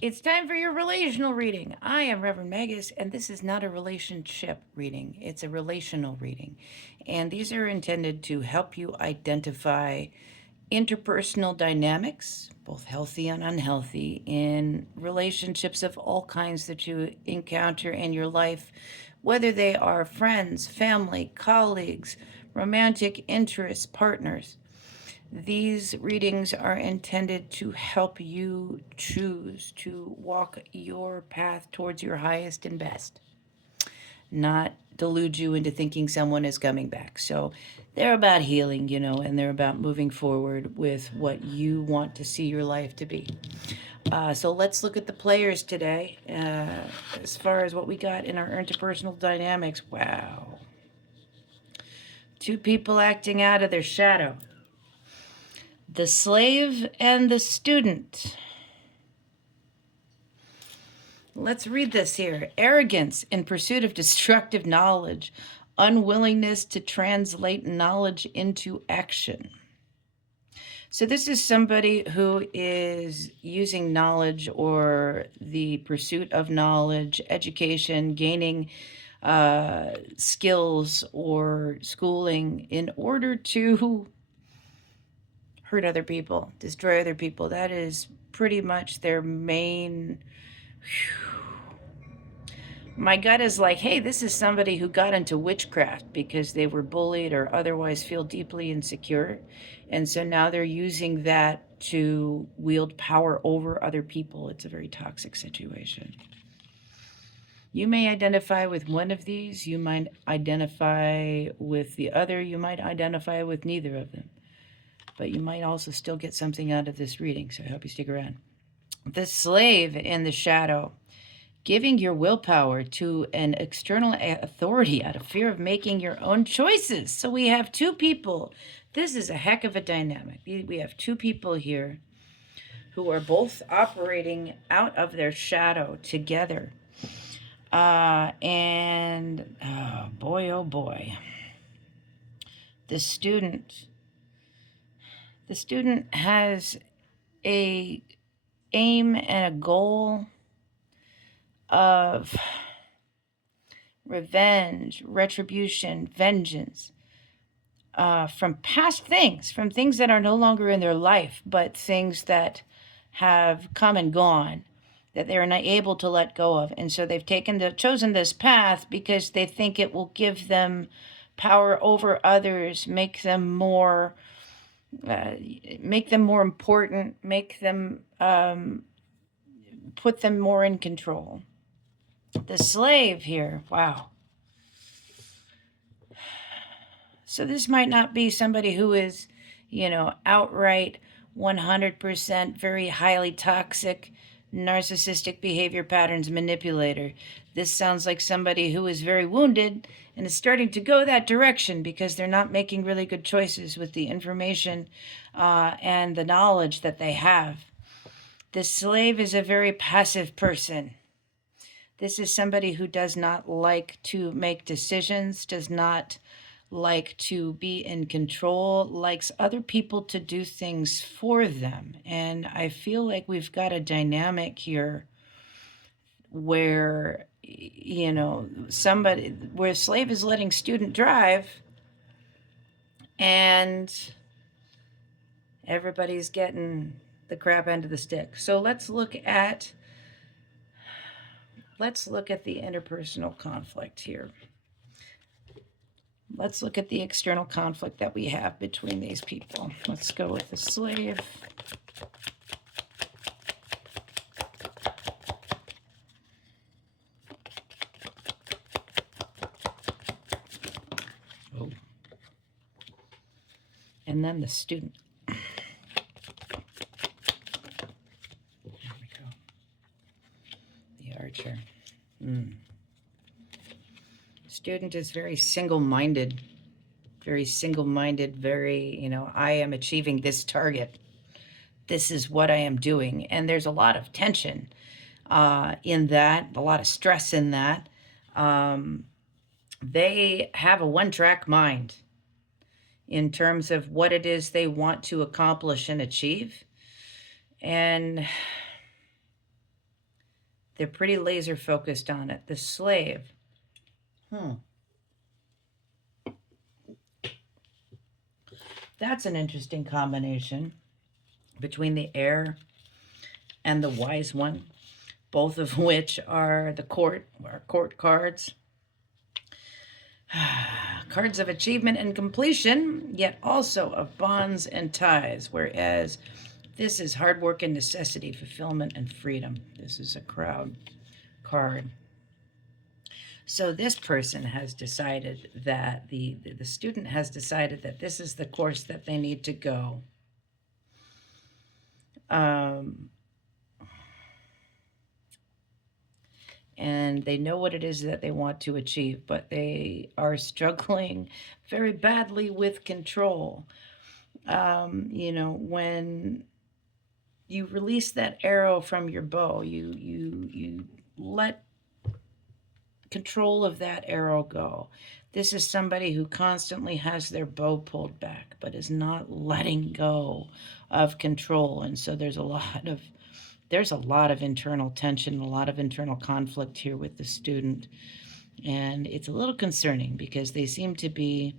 It's time for your relational reading. I am Reverend Meggus, and this is not a relationship reading, it's a relational reading. And these are intended to help you identify interpersonal dynamics, both healthy and unhealthy, in relationships of all kinds that you encounter in your life, whether they are friends, family, colleagues, romantic interests, partners. These readings are intended to help you choose to walk your path towards your highest and best, not delude you into thinking someone is coming back. So they're about healing, and they're about moving forward with what you want to see your life to be. So let's look at the players today. As far as what we got in our interpersonal dynamics, wow. Two people acting out of their shadow. The slave and the student. Let's read this here. Arrogance in pursuit of destructive knowledge, unwillingness to translate knowledge into action. So, this is somebody who is using knowledge or the pursuit of knowledge, education, gaining skills or schooling in order to hurt other people, destroy other people. That is pretty much their main. My gut is like, hey, this is somebody who got into witchcraft because they were bullied or otherwise feel deeply insecure. And so now they're using that to wield power over other people. It's a very toxic situation. You may identify with one of these, you might identify with the other, you might identify with neither of them. But you might also still get something out of this reading, so I hope you stick around. The slave in the shadow. Giving your willpower to an external authority out of fear of making your own choices. So we have two people. This is a heck of a dynamic. We have two people here who are both operating out of their shadow together. And boy, oh boy. The student has a aim and a goal of revenge, retribution, vengeance from past things, from things that are no longer in their life, but things that have come and gone that they're not able to let go of. And so they've chosen this path because they think it will give them power over others, make them more important, make them put them more in control. The slave here, wow. So this might not be somebody who is, outright 100% very highly toxic, narcissistic behavior patterns manipulator. This sounds like somebody who is very wounded and is starting to go that direction because they're not making really good choices with the information and the knowledge that they have. The slave is a very passive person. This is somebody who does not like to make decisions, does not like to be in control, likes other people to do things for them. And I feel like we've got a dynamic here where, where slave is letting student drive and everybody's getting the crap end of the stick. So let's look at the interpersonal conflict here. Let's look at the external conflict that we have between these people. Let's go with the slave. Oh. And then the student. There we go. The archer. Student is very single-minded, very, I am achieving this target. This is what I am doing. And there's a lot of tension in that, a lot of stress in that. They have a one-track mind in terms of what it is they want to accomplish and achieve. And They're pretty laser focused on it. The slave. That's an interesting combination between the heir and the wise one, both of which are the court, or court cards. Cards of achievement and completion, yet also of bonds and ties, whereas this is hard work and necessity, fulfillment and freedom. This is a crowd card. So this person has decided that the student has decided that this is the course that they need to go. And they know what it is that they want to achieve, but they are struggling very badly with control. When you release that arrow from your bow, you let control of that arrow go. This is somebody who constantly has their bow pulled back, but is not letting go of control. And so there's a lot of internal tension, a lot of internal conflict here with the student. And it's a little concerning because they seem to be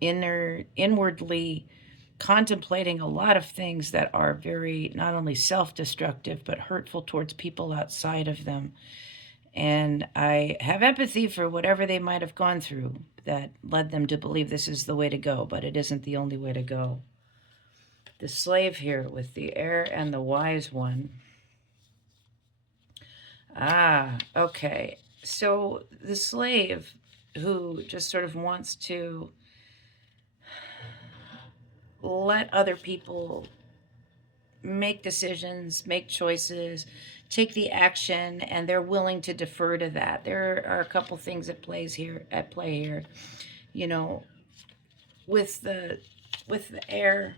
inwardly contemplating a lot of things that are very not only self-destructive but hurtful towards people outside of them. And I have empathy for whatever they might have gone through that led them to believe this is the way to go, but it isn't the only way to go. The slave here with the heir and the wise one. Okay. So the slave who just sort of wants to let other people make decisions, make choices, take the action, and they're willing to defer to that. There are a couple things at play here. With the heir,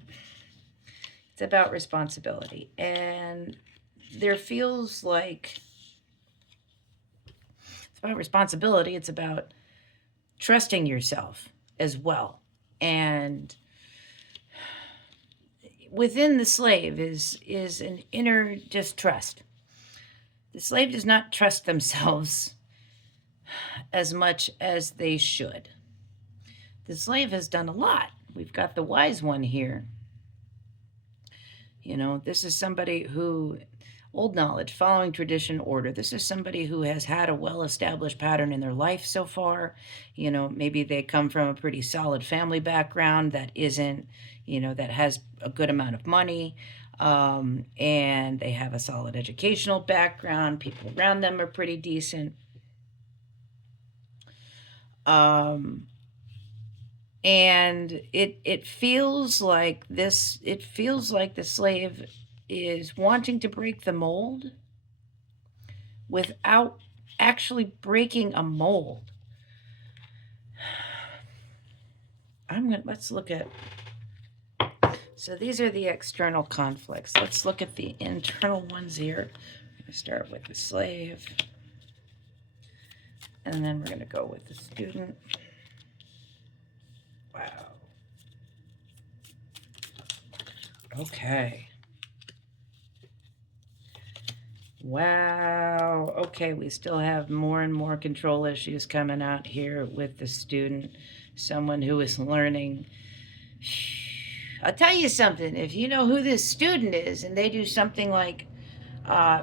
it's about responsibility. And there feels like it's about responsibility. It's about trusting yourself as well. And within the slave is an inner distrust. The slave does not trust themselves as much as they should. The slave has done a lot. We've got the wise one here. This is somebody who, old knowledge, following tradition, order. This is somebody who has had a well-established pattern in their life so far. Maybe they come from a pretty solid family background that isn't, that has a good amount of money. And they have a solid educational background. People around them are pretty decent. And it feels like the slave is wanting to break the mold without actually breaking a mold. Let's look at, so these are the external conflicts. Let's look at the internal ones here. I'm going to start with the slave, and then we're going to go with the student. Wow. Okay. Wow. Okay, we still have more and more control issues coming out here with the student, someone who is learning. I'll tell you something. If you know who this student is and they do something like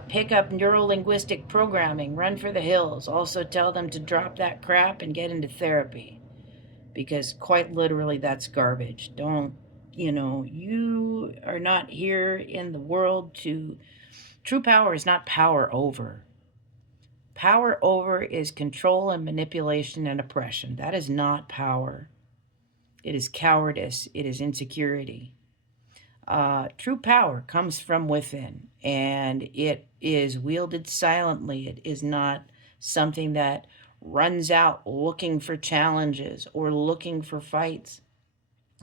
pick up neuro-linguistic programming, run for the hills, also tell them to drop that crap and get into therapy. Because quite literally, that's garbage. You are not here in the world to. True power is not power over. Power over is control and manipulation and oppression. That is not power. It is cowardice. It is insecurity. True power comes from within, and it is wielded silently. It is not something that runs out looking for challenges or looking for fights.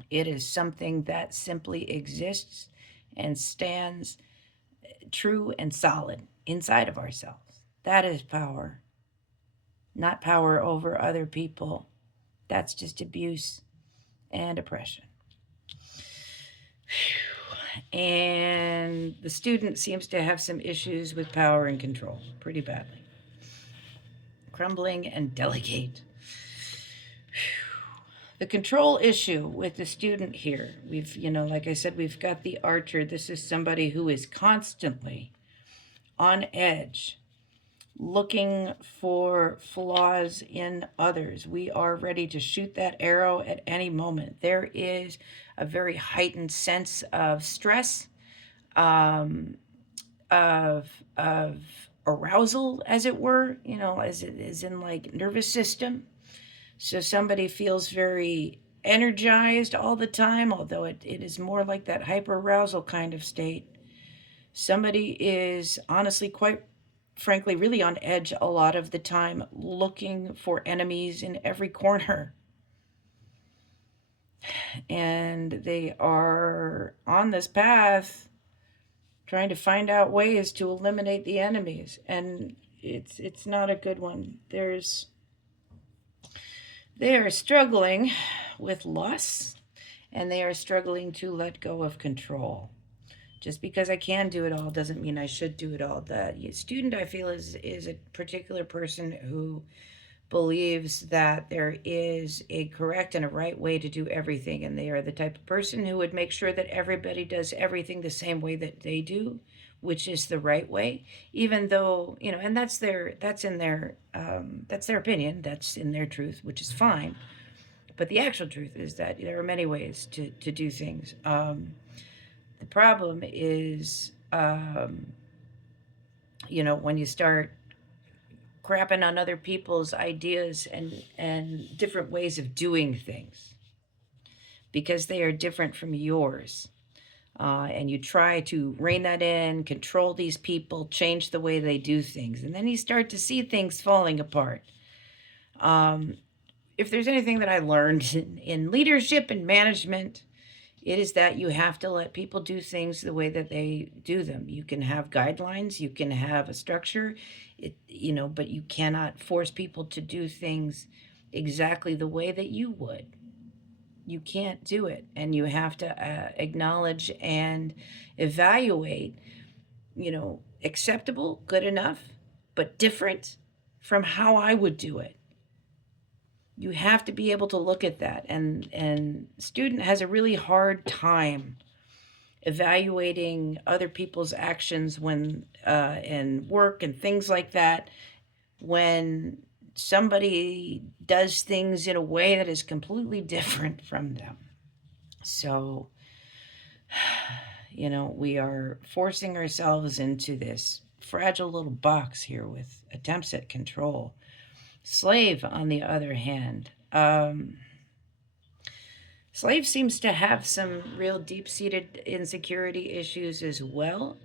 It is something that simply exists and stands true and solid inside of ourselves. That is power, not power over other people. That's just abuse and oppression. And the student seems to have some issues with power and control pretty badly. Crumbling and delegate. The control issue with the student here, like I said, we've got the archer. This is somebody who is constantly on edge, looking for flaws in others. We are ready to shoot that arrow at any moment. There is a very heightened sense of stress, um, of arousal, as it were, as it is in like nervous system. So somebody feels very energized all the time, although it is more like that hyperarousal kind of state. Somebody is honestly, quite frankly, really on edge a lot of the time, looking for enemies in every corner. And they are on this path trying to find out ways to eliminate the enemies. And it's not a good one. They are struggling with loss, and they are struggling to let go of control. Just because I can do it all doesn't mean I should do it all. The student, I feel, is a particular person who believes that there is a correct and a right way to do everything, and they are the type of person who would make sure that everybody does everything the same way that they do, which is the right way, even though, and that's their opinion, that's in their truth, which is fine. But the actual truth is that there are many ways to do things. The problem is, when you start crapping on other people's ideas and different ways of doing things because they are different from yours. And you try to rein that in, control these people, change the way they do things. And then you start to see things falling apart. If there's anything that I learned in leadership and management, it is that you have to let people do things the way that they do them. You can have guidelines, you can have a structure, but you cannot force people to do things exactly the way that you would. You can't do it. And you have to acknowledge and evaluate, acceptable, good enough, but different from how I would do it. You have to be able to look at that, and student has a really hard time evaluating other people's actions when and work and things like that, when somebody does things in a way that is completely different from them. So we are forcing ourselves into this fragile little box here with attempts at control. Slave, on the other hand, slave seems to have some real deep-seated insecurity issues as well,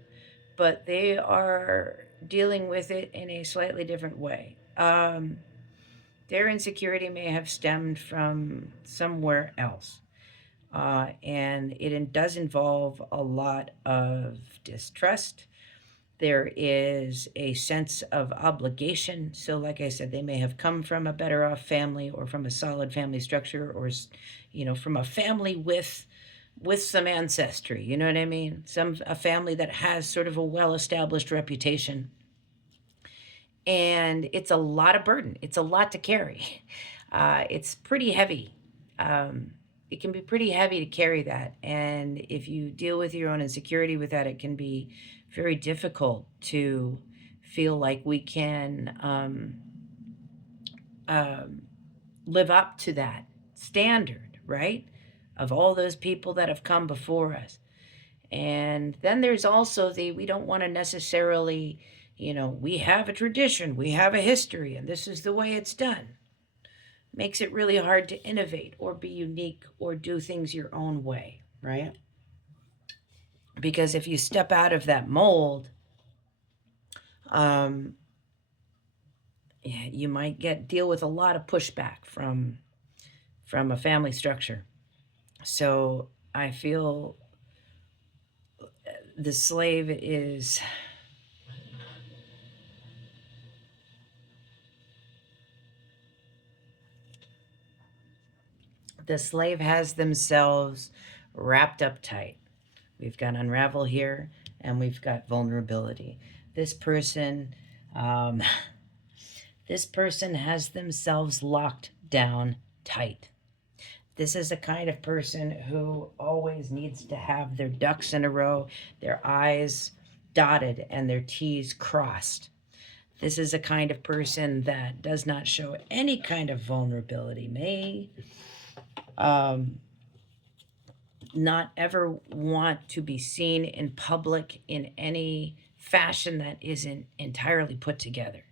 but they are dealing with it in a slightly different way. Their insecurity may have stemmed from somewhere else. And it does involve a lot of distrust. There is a sense of obligation. So, like I said, they may have come from a better off family, or from a solid family structure, or from a family with some ancestry. You know what I mean? A family that has sort of a well-established reputation. And it's a lot of burden. It's a lot to carry. It's pretty heavy. It can be pretty heavy to carry that. And if you deal with your own insecurity with that, it can be very difficult to feel like we can live up to that standard, right? Of all those people that have come before us. And then there's also we don't want to necessarily, we have a tradition, we have a history, and this is the way it's done. Makes it really hard to innovate or be unique or do things your own way, right? Because if you step out of that mold, you might deal with a lot of pushback from a family structure. So I feel the slave is the slave has themselves wrapped up tight. We've got unravel here, and we've got vulnerability. This person, this person has themselves locked down tight. This is a kind of person who always needs to have their ducks in a row, their I's dotted, and their T's crossed. This is a kind of person that does not show any kind of vulnerability, may not ever want to be seen in public in any fashion that isn't entirely put together.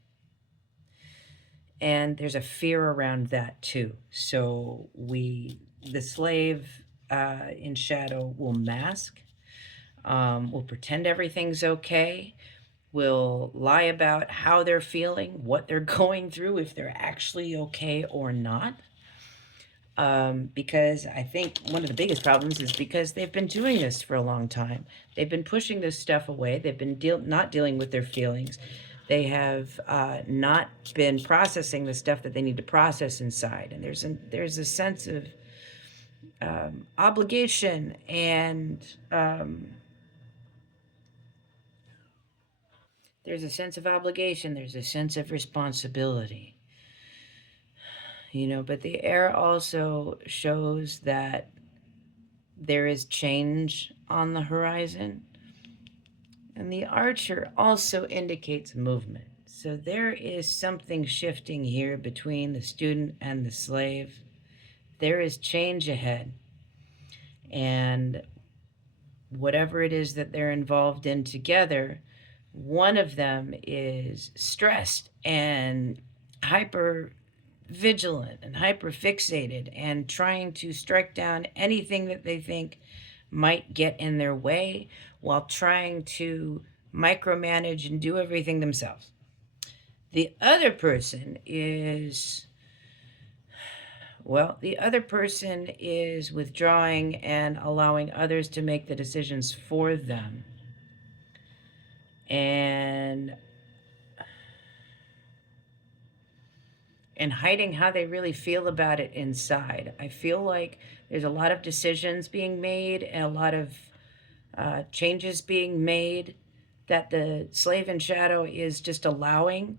And there's a fear around that too. So the slave in shadow will mask, will pretend everything's okay, will lie about how they're feeling, what they're going through, if they're actually okay or not. Because I think one of the biggest problems is because they've been doing this for a long time. They've been pushing this stuff away. They've been not dealing with their feelings. They have not been processing the stuff that they need to process inside. And there's a sense of obligation and there's a sense of obligation. There's a sense of responsibility. But the air also shows that there is change on the horizon. And the archer also indicates movement. So there is something shifting here between the student and the slave. There is change ahead. And whatever it is that they're involved in together, one of them is stressed and hyper vigilant and hyper fixated and trying to strike down anything that they think might get in their way while trying to micromanage and do everything themselves. The other person is withdrawing and allowing others to make the decisions for them. And hiding how they really feel about it inside. I feel like there's a lot of decisions being made and a lot of changes being made that the slave in shadow is just allowing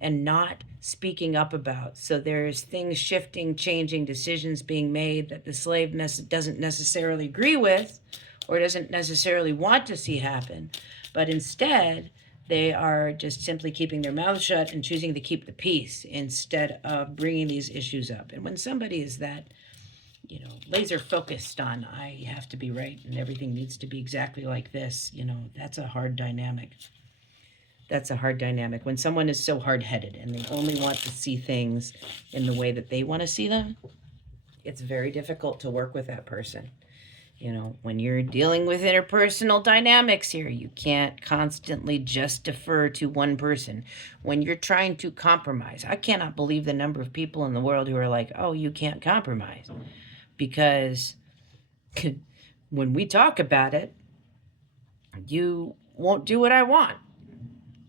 and not speaking up about. So there's things shifting, changing, decisions being made that the slave doesn't necessarily agree with or doesn't necessarily want to see happen, but instead they are just simply keeping their mouth shut and choosing to keep the peace instead of bringing these issues up. And when somebody is that, laser focused on, I have to be right and everything needs to be exactly like this, that's a hard dynamic. That's a hard dynamic. When someone is so hard-headed and they only want to see things in the way that they want to see them, it's very difficult to work with that person. When you're dealing with interpersonal dynamics here, you can't constantly just defer to one person. When you're trying to compromise, I cannot believe the number of people in the world who are like, oh, you can't compromise. Because when we talk about it, you won't do what I want.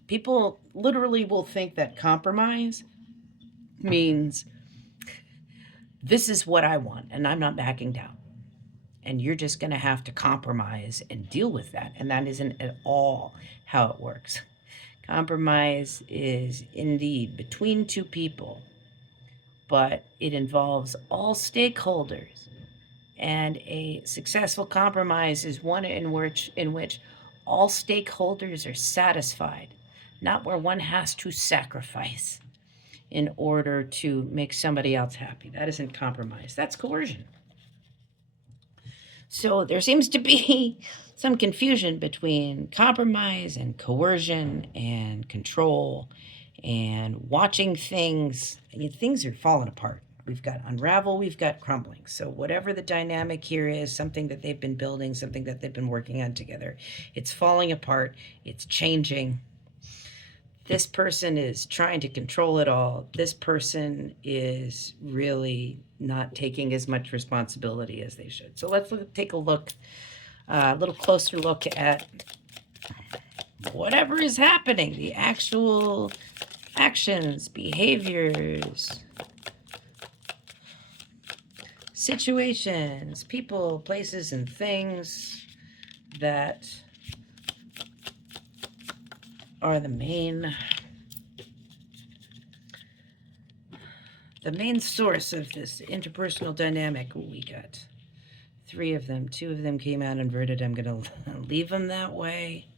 People literally will think that compromise means this is what I want and I'm not backing down. And you're just going to have to compromise and deal with that. And that isn't at all how it works. Compromise is indeed between two people, but it involves all stakeholders. And a successful compromise is one in which all stakeholders are satisfied, not where one has to sacrifice in order to make somebody else happy. That isn't compromise. That's coercion. So there seems to be some confusion between compromise and coercion and control and watching things. Things are falling apart. We've got unravel, we've got crumbling. So whatever the dynamic here is, something that they've been building, something that they've been working on together, it's falling apart, it's changing. This person is trying to control it all. This person is really not taking as much responsibility as they should. So let's take a little closer look at whatever is happening, the actual actions, behaviors, situations, people, places, and things that are the main source of this interpersonal dynamic. We got 3 of them. 2 of them came out inverted. I'm going to leave them that way.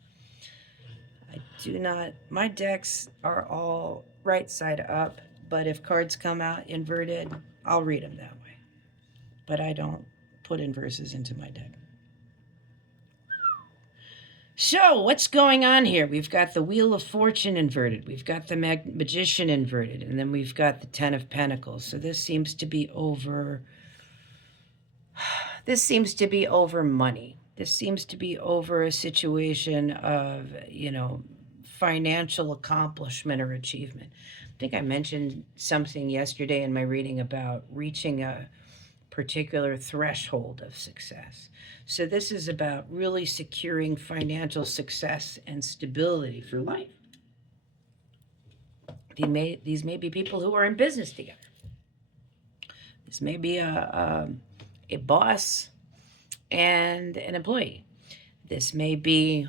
I do not, my decks are all right side up, but if cards come out inverted, I'll read them that way. But I don't put inverses into my deck. So, what's going on here? We've got the Wheel of Fortune inverted. We've got the Magician inverted. And then we've got the Ten of Pentacles. So this seems to be over... This seems to be over money. This seems to be over a situation of, financial accomplishment or achievement. I think I mentioned something yesterday in my reading about reaching a particular threshold of success. So this is about really securing financial success and stability for life. These may be people who are in business together. This may be a boss and an employee. This may be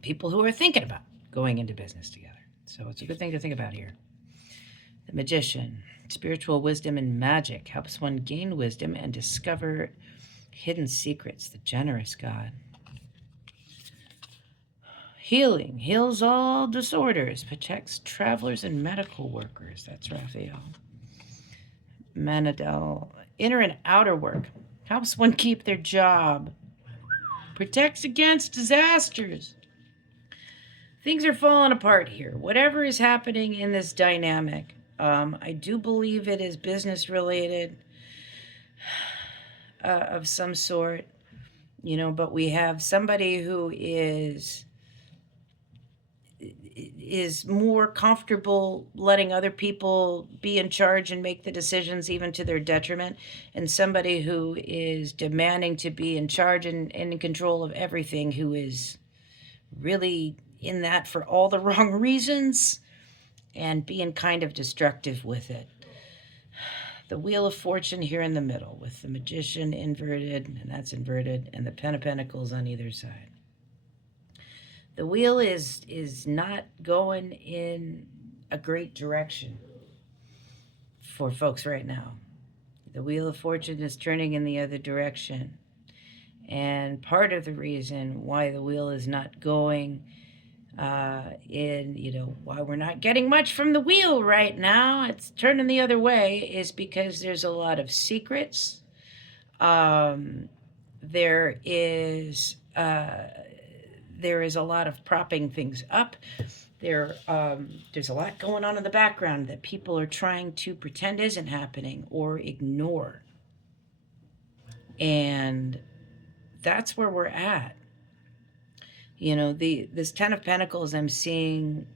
people who are thinking about going into business together. So it's a good thing to think about here. The Magician, spiritual wisdom and magic, helps one gain wisdom and discover hidden secrets. The Generous God. Healing, heals all disorders, protects travelers and medical workers. That's Raphael. Manadel, inner and outer work, helps one keep their job, protects against disasters. Things are falling apart here. Whatever is happening in this dynamic, I do believe it is business related of some sort, but we have somebody who is more comfortable letting other people be in charge and make the decisions even to their detriment, and somebody who is demanding to be in charge and in control of everything, who is really in that for all the wrong reasons and being kind of destructive with it. The Wheel of Fortune here in the middle with the Magician inverted, and that's inverted, and the Ten of Pentacles on either side. The wheel is not going in a great direction for folks right now. The Wheel of Fortune is turning in the other direction. And part of the reason why the wheel is not going why we're not getting much from the wheel right now, it's turning the other way, is because there's a lot of secrets. There is a lot of propping things up. There's a lot going on in the background that people are trying to pretend isn't happening or ignore. And that's where we're at. This Ten of Pentacles, I'm seeing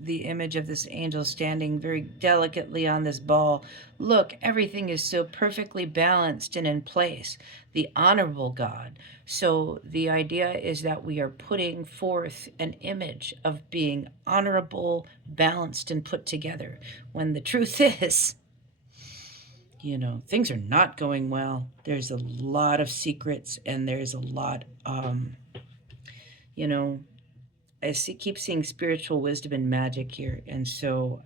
the image of this angel standing very delicately on this ball. Look, everything is so perfectly balanced and in place. The honorable God. So the idea is that we are putting forth an image of being honorable, balanced, and put together. When the truth is, things are not going well. There's a lot of secrets, and there's a lot, I keep seeing spiritual wisdom and magic here. And so,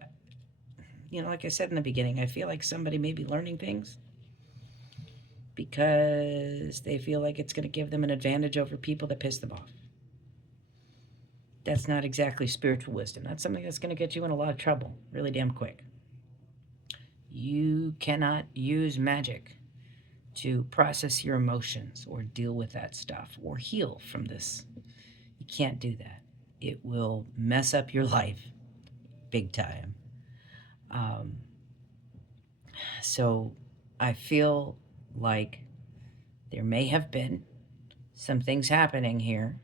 like I said in the beginning, I feel like somebody may be learning things because they feel like it's going to give them an advantage over people that piss them off. That's not exactly spiritual wisdom. That's something that's going to get you in a lot of trouble really damn quick. You cannot use magic to process your emotions or deal with that stuff or heal from this. You can't do that. It will mess up your life big time. So I feel like there may have been some things happening here,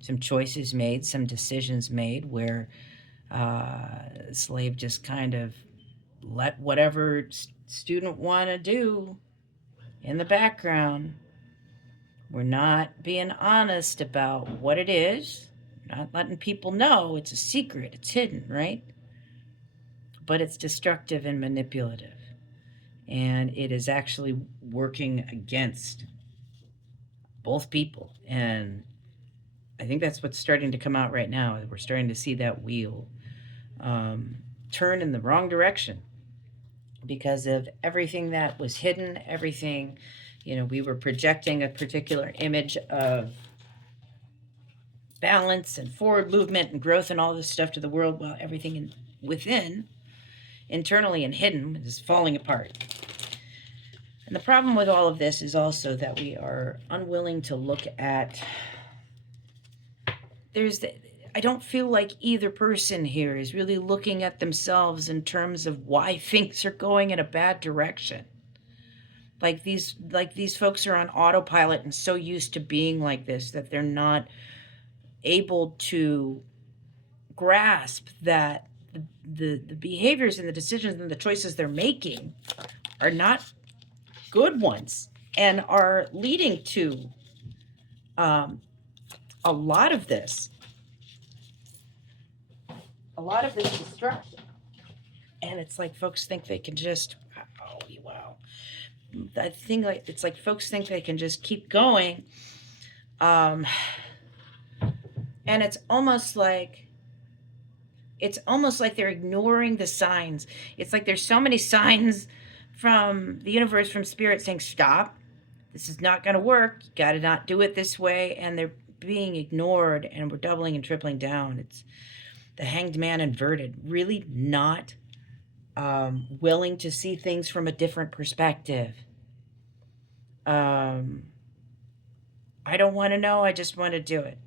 some choices made, some decisions made where slave just kind of let whatever student want to do in the background. We're not being honest about what it is, not letting people know. It's a secret, it's hidden, right? But it's destructive and manipulative. And it is actually working against both people. And I think that's what's starting to come out right now. We're starting to see that wheel turn in the wrong direction because of everything that was hidden, everything, we were projecting a particular image of balance and forward movement and growth and all this stuff to the world, while everything within, internally and hidden, is falling apart. And the problem with all of this is also that we are unwilling to look at, I don't feel like either person here is really looking at themselves in terms of why things are going in a bad direction. Like these folks are on autopilot and so used to being like this that they're not able to grasp that the behaviors and the decisions and the choices they're making are not good ones and are leading to a lot of this destruction. And it's like folks think they can just, oh wow, that thing, like it's like folks think they can just keep going, and it's almost like they're ignoring the signs. It's like there's so many signs from the universe, from spirit, saying stop, this is not going to work, you got to not do it this way, and they're being ignored, and we're doubling and tripling down. It's the Hanged Man inverted, really not willing to see things from a different perspective. I don't want to know, I just want to do it.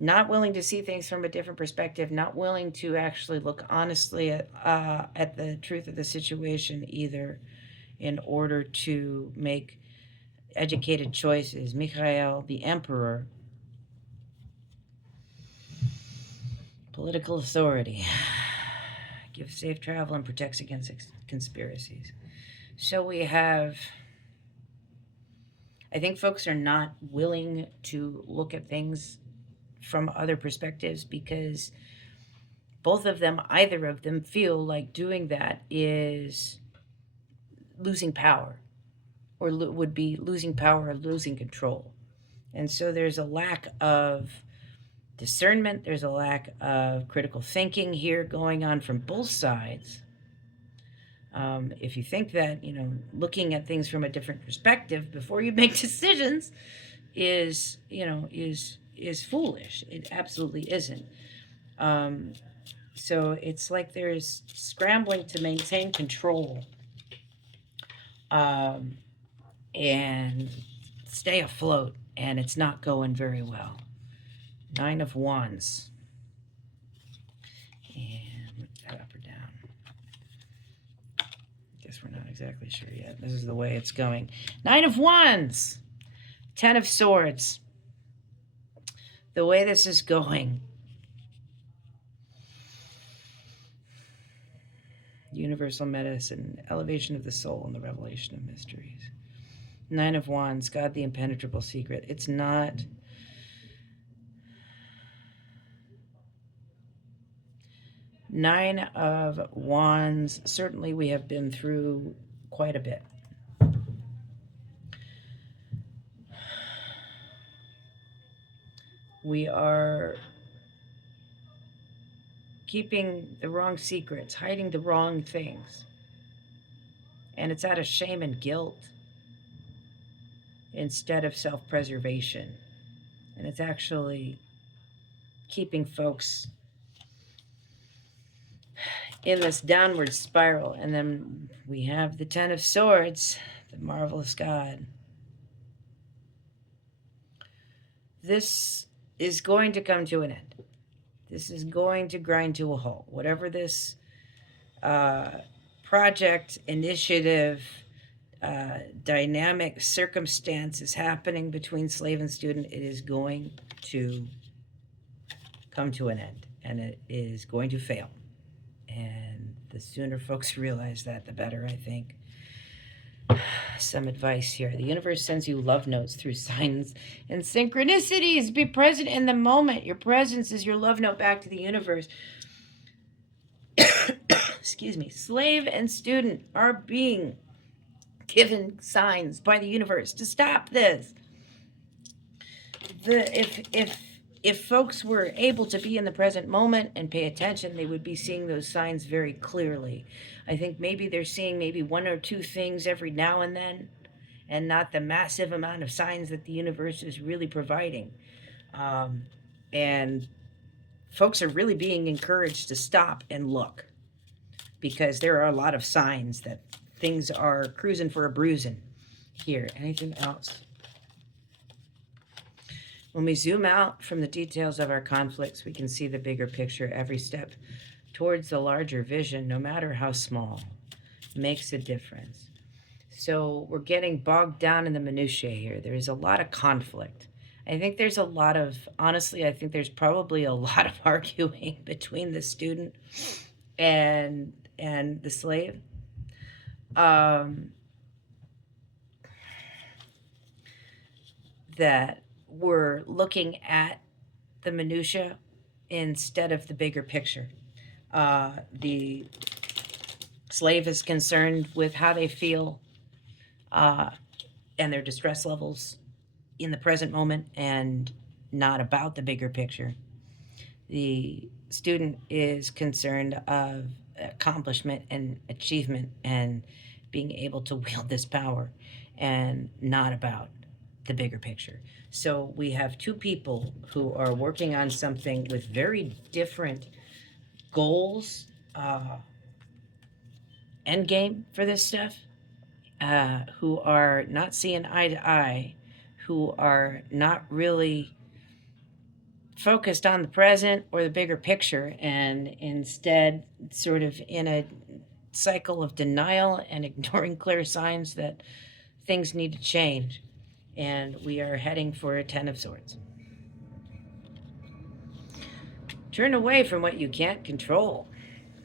Not willing to see things from a different perspective, not willing to actually look honestly at the truth of the situation either, in order to make educated choices. Michael, the Emperor, political authority, gives safe travel and protects against conspiracies. So we have, I think folks are not willing to look at things from other perspectives because both of them, either of them, feel like doing that is losing power, or would be losing power or losing control. And so there's a lack of discernment, there's a lack of critical thinking here going on from both sides. If you think that, looking at things from a different perspective before you make decisions is foolish. It absolutely isn't. So it's like there's scrambling to maintain control and stay afloat, and it's not going very well. 9 of Wands. And up or down? Guess we're not exactly sure yet. This is the way it's going. 9 of Wands. 10 of Swords. The way this is going. Universal medicine, elevation of the soul, and the revelation of mysteries. 9 of Wands, God the impenetrable secret. It's not. 9 of Wands, certainly we have been through quite a bit. We are keeping the wrong secrets, hiding the wrong things. And it's out of shame and guilt instead of self-preservation. And it's actually keeping folks in this downward spiral. And then we have the 10 of Swords, the marvelous God. This is going to come to an end. This is going to grind to a halt. Whatever this project, initiative, dynamic circumstance is happening between slave and student, it is going to come to an end, and it is going to fail. And the sooner folks realize that, the better, I think. Some advice here. The universe sends you love notes through signs and synchronicities. Be present in the moment. Your presence is your love note back to the universe. Excuse me. Slave and student are being given signs by the universe to stop this. If folks were able to be in the present moment and pay attention, they would be seeing those signs very clearly. I think maybe they're seeing maybe one or two things every now and then, and not the massive amount of signs that the universe is really providing. And folks are really being encouraged to stop and look, because there are a lot of signs that things are cruising for a bruising here. Anything else? When we zoom out from the details of our conflicts, we can see the bigger picture. Every step towards the larger vision, no matter how small, makes a difference. So we're getting bogged down in the minutiae here. There is a lot of conflict. I think there's a lot of, honestly, I think there's probably a lot of arguing between the student and the slave. That we're looking at the minutia instead of the bigger picture. The slave is concerned with how they feel and their distress levels in the present moment, and not about the bigger picture. The student is concerned of accomplishment and achievement and being able to wield this power, and not about the bigger picture. So we have two people who are working on something with very different goals, end game for this stuff, who are not seeing eye to eye, who are not really focused on the present or the bigger picture, and instead sort of in a cycle of denial and ignoring clear signs that things need to change. And we are heading for a 10 of Swords. Turn away from what you can't control.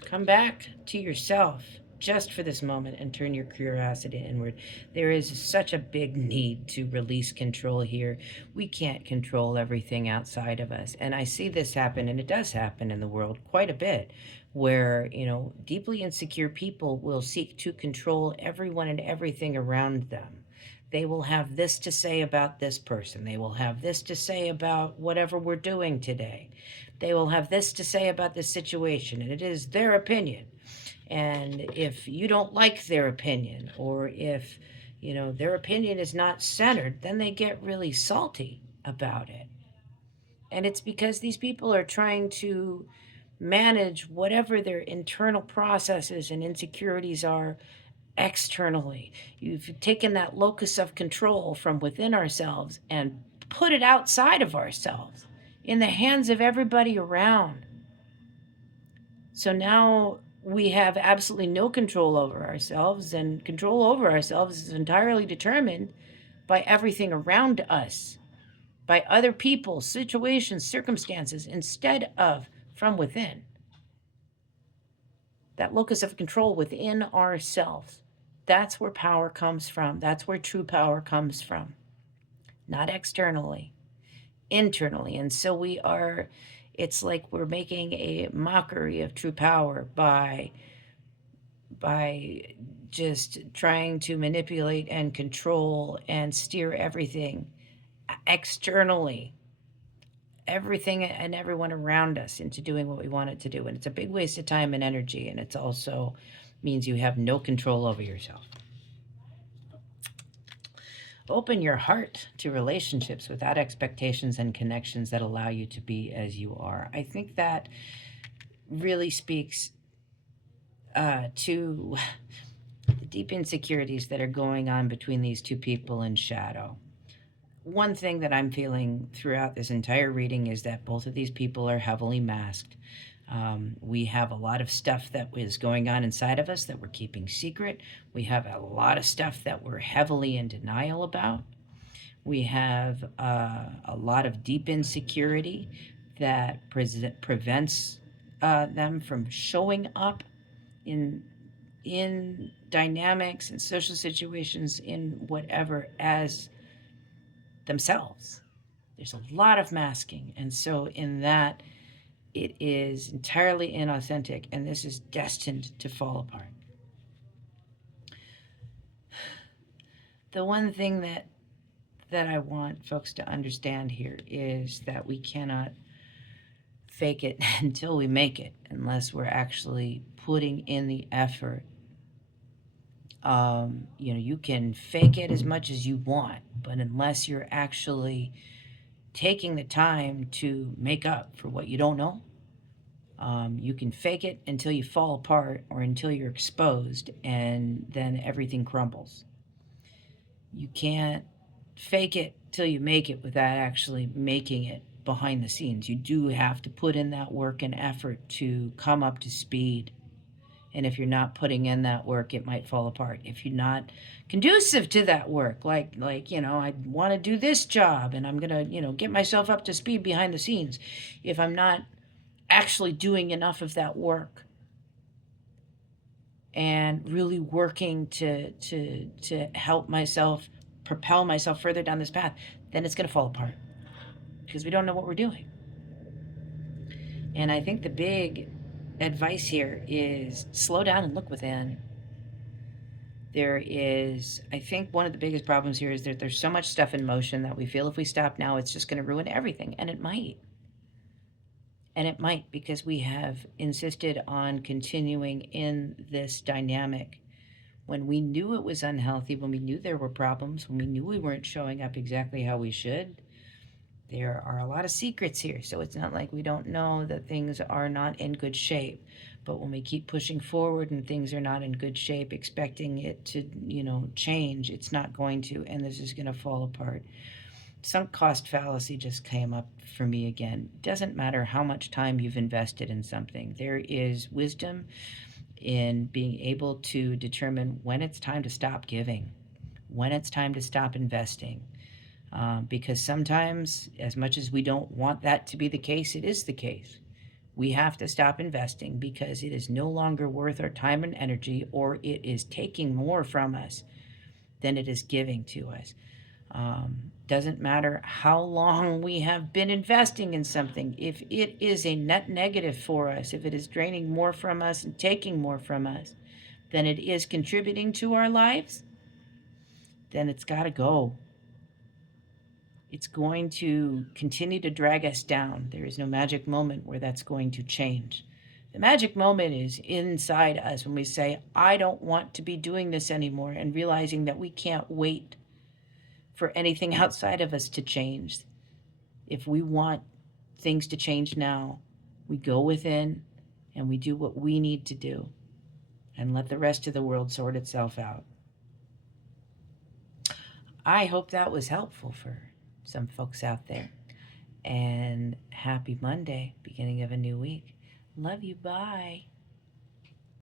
Come back to yourself just for this moment and turn your curiosity inward. There is such a big need to release control here. We can't control everything outside of us. And I see this happen, and it does happen in the world quite a bit, where, deeply insecure people will seek to control everyone and everything around them. They will have this to say about this person. They will have this to say about whatever we're doing today. They will have this to say about this situation, and it is their opinion. And if you don't like their opinion, or if, their opinion is not centered, then they get really salty about it. And it's because these people are trying to manage whatever their internal processes and insecurities are externally. You've taken that locus of control from within ourselves and put it outside of ourselves, in the hands of everybody around. So now we have absolutely no control over ourselves, and control over ourselves is entirely determined by everything around us, by other people, situations, circumstances, instead of from within. That locus of control within ourselves. That's where power comes from. That's where true power comes from. Not externally, internally. And so it's like we're making a mockery of true power by just trying to manipulate and control and steer everything externally, everything and everyone around us, into doing what we want it to do. And it's a big waste of time and energy, and it's also means you have no control over yourself. Open your heart to relationships without expectations and connections that allow you to be as you are. I think that really speaks to the deep insecurities that are going on between these two people in shadow. One thing that I'm feeling throughout this entire reading is that both of these people are heavily masked. We have a lot of stuff that is going on inside of us that we're keeping secret. We have a lot of stuff that we're heavily in denial about. We have a lot of deep insecurity that prevents them from showing up in dynamics and social situations, in whatever, as themselves. There's a lot of masking, and so in that, it is entirely inauthentic, and this is destined to fall apart. The one thing that I want folks to understand here is that we cannot fake it until we make it, unless we're actually putting in the effort. You can fake it as much as you want, but unless you're actually taking the time to make up for what you don't know, you can fake it until you fall apart or until you're exposed, and then everything crumbles. You can't fake it till you make it without actually making it behind the scenes. You do have to put in that work and effort to come up to speed. And if you're not putting in that work, it might fall apart. If you're not conducive to that work, like I want to do this job and I'm going to, get myself up to speed behind the scenes. If I'm not actually doing enough of that work and really working to help myself propel myself further down this path, then it's going to fall apart because we don't know what we're doing. And I think the big advice here is slow down and look within. I think one of the biggest problems here is that there's so much stuff in motion that we feel if we stop now, it's just going to ruin everything. And it might. And it might, because we have insisted on continuing in this dynamic when we knew it was unhealthy, when we knew there were problems, when we knew we weren't showing up exactly how we should. There are a lot of secrets here, so it's not like we don't know that things are not in good shape. But when we keep pushing forward and things are not in good shape, expecting it to, change, it's not going to, and this is going to fall apart. Sunk cost fallacy just came up for me again. It doesn't matter how much time you've invested in something. There is wisdom in being able to determine when it's time to stop giving, when it's time to stop investing. Because sometimes, as much as we don't want that to be the case, it is the case. We have to stop investing because it is no longer worth our time and energy, or it is taking more from us than it is giving to us. Doesn't matter how long we have been investing in something. If it is a net negative for us, if it is draining more from us and taking more from us than it is contributing to our lives, then it's got to go. It's going to continue to drag us down. There is no magic moment where that's going to change. The magic moment is inside us when we say, I don't want to be doing this anymore, and realizing that we can't wait for anything outside of us to change. If we want things to change now, we go within and we do what we need to do and let the rest of the world sort itself out. I hope that was helpful for some folks out there. And happy Monday, beginning of a new week. Love you. Bye.